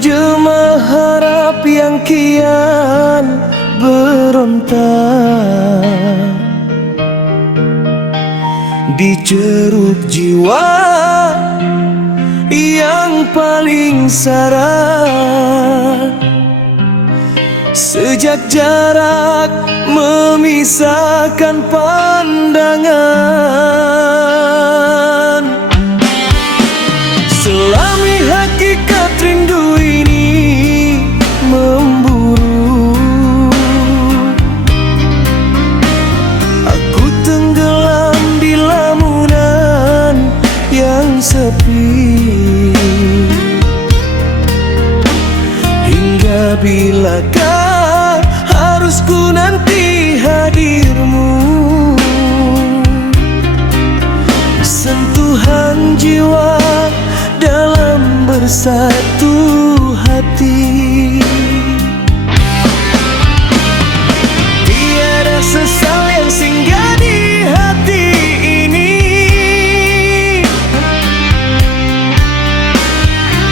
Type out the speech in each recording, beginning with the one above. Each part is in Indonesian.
Sejelma harap yang kian berontak di ceruk jiwa yang paling syarat. Sejak jarak memisahkan pandangan, selami hakikat rindu ini memburu, aku tenggelam di lamunan yang sepi. Hingga bilakah harus ku nanti hadirmu, sentuhan jiwa dalam bersatu hati. Tiada sesal yang singgah di hati ini,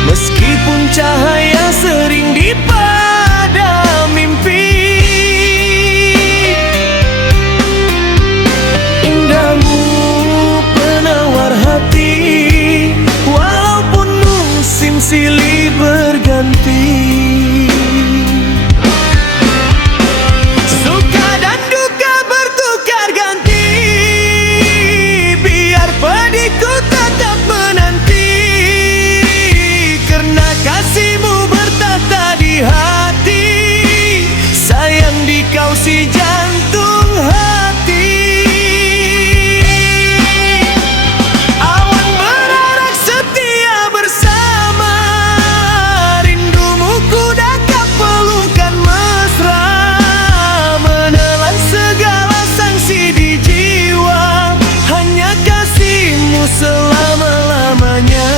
meskipun cahaya sering dipada mimpi. Indahmu penawar hati, walaupun musim silih berganti. Suka dan duka bertukar ganti, biar pedihku tetap menanti. Karena kasihmu bertahta di hati, sayang di kau si jantung hati. Awan berarak setia bersama, rindumu ku dakap pelukan mesra. Menelan segala sanksi di jiwa, hanya kasihmu selama-lamanya.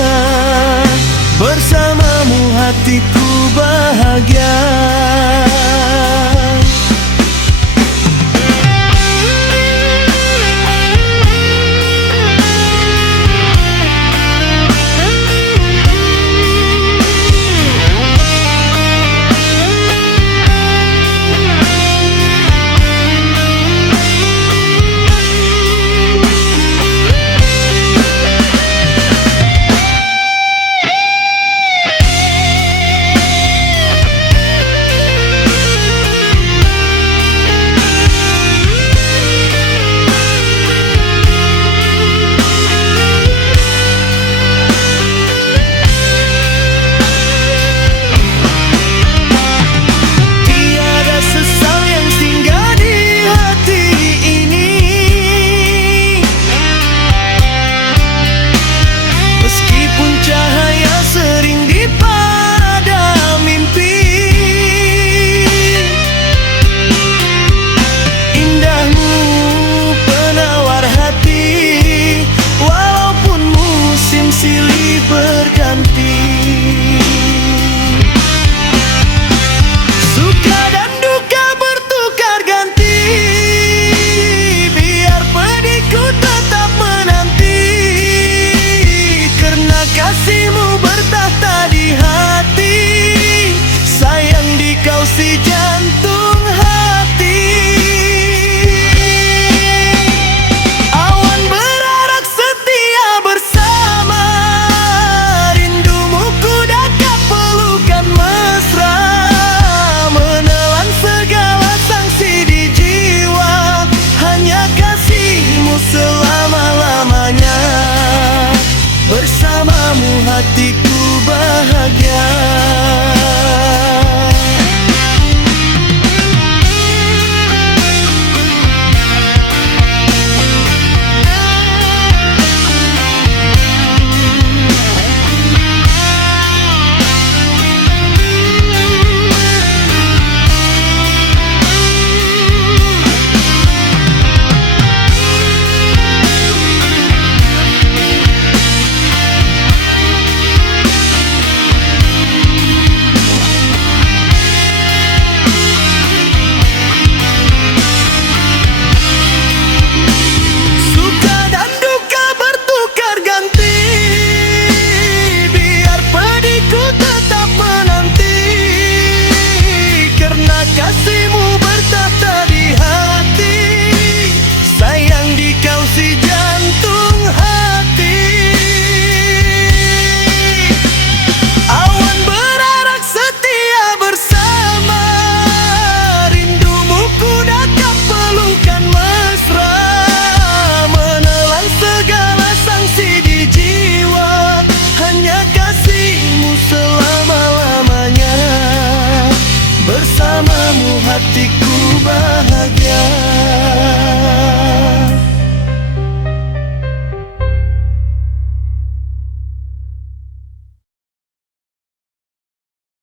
Bersamamu hatiku bahagia. Kasihmu bertahta di hati, sayang di kau si jantung hati. Awan berarak setia bersama, rindumu ku dakap pelukan mesra. Menelan segala sanksi di jiwa, hanya kasihmu selama-lamanya. Bersamamu hatiku bahagia. bersamamu hatiku bahagia.